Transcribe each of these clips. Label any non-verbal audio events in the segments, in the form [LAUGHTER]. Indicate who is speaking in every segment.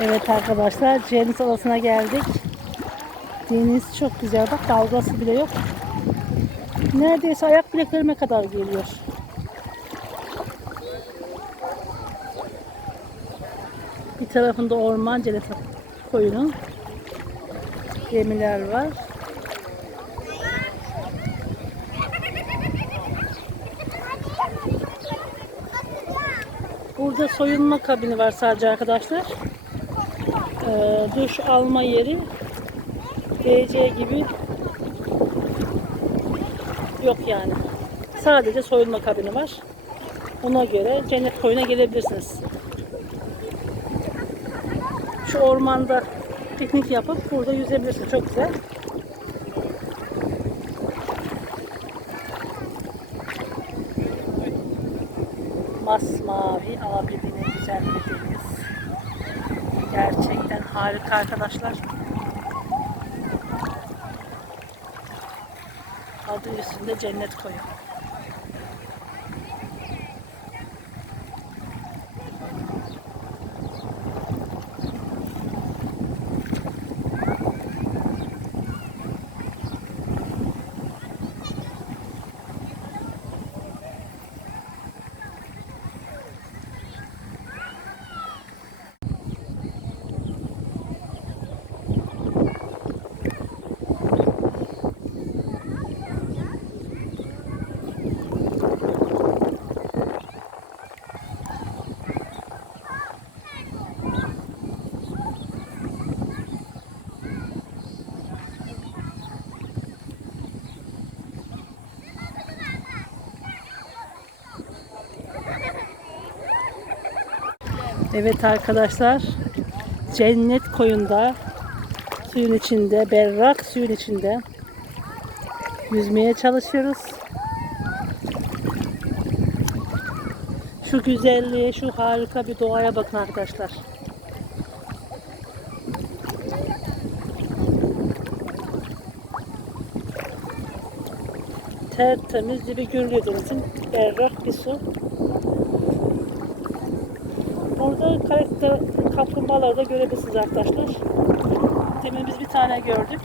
Speaker 1: Evet arkadaşlar Cennet Adası'na geldik. Deniz çok güzel. Bak dalgası bile yok. Neredeyse ayak bileklerime kadar geliyor. Bir tarafında orman cennet koyunu. Gemiler var. Burada soyunma kabini var sadece arkadaşlar. Ee, duş alma yeri DC gibi yok yani. Sadece soyunma kabini var. Ona göre cennet koyuna gelebilirsiniz. Şu ormanda piknik yapıp burada yüzebilirsiniz. Çok güzel. Masmavi abidine güzel bir harika arkadaşlar. Adı üstünde cennet koyu. Evet arkadaşlar. Cennet koyunda suyun içinde, berrak suyun içinde yüzmeye çalışıyoruz. Şu güzelliğe, şu harika bir doğaya bakın arkadaşlar. Tertemiz dibi görülüyor denizin. Berrak bir su. Burada karakter kaplumbağaları da görebilirsiniz arkadaşlar. Demin biz bir tane gördük.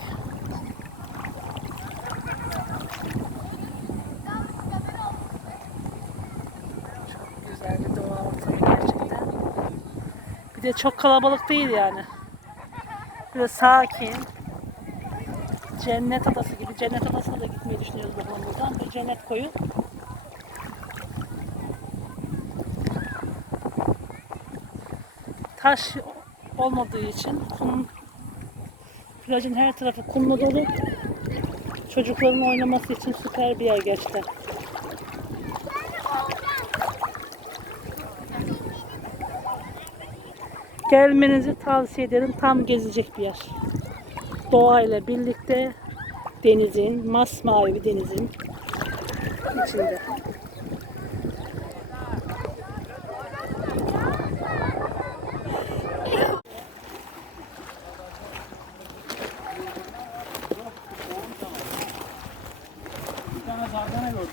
Speaker 1: Bir de çok kalabalık değil yani. Böyle sakin. Cennet adası gibi. Cennet adasına da gitmeyi düşünüyoruz bakalım buradan. Bir cennet koyu. Taş olmadığı için kum, plajın her tarafı kumla dolu. Çocukların oynaması için süper bir yer gerçekten. Gelmenizi tavsiye ederim. Tam gezecek bir yer. Doğayla birlikte denizin, masmavi denizin içinde.
Speaker 2: Zargana gördüm.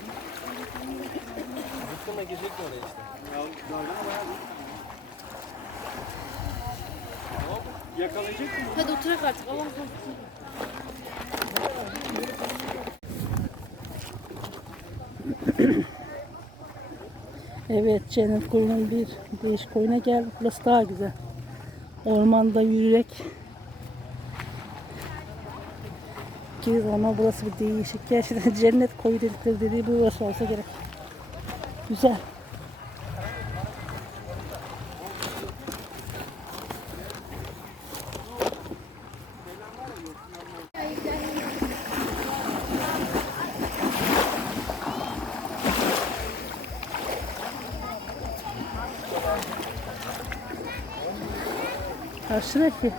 Speaker 2: Zıkkımla girecekti oraya işte. Ya zargana bayağı. Hop, Yakalayacak mı?
Speaker 3: Hadi oturak artık. Allah korusun.
Speaker 1: Evet cennet koyunun bir değişik koyuna geldik. Burası daha güzel. Ormanda yürüyerek giriz ama burası bir değişik. Gerçekten [LAUGHS] cennet koyu dedikleri dediği burası olsa gerek. Güzel. Aşırı ki.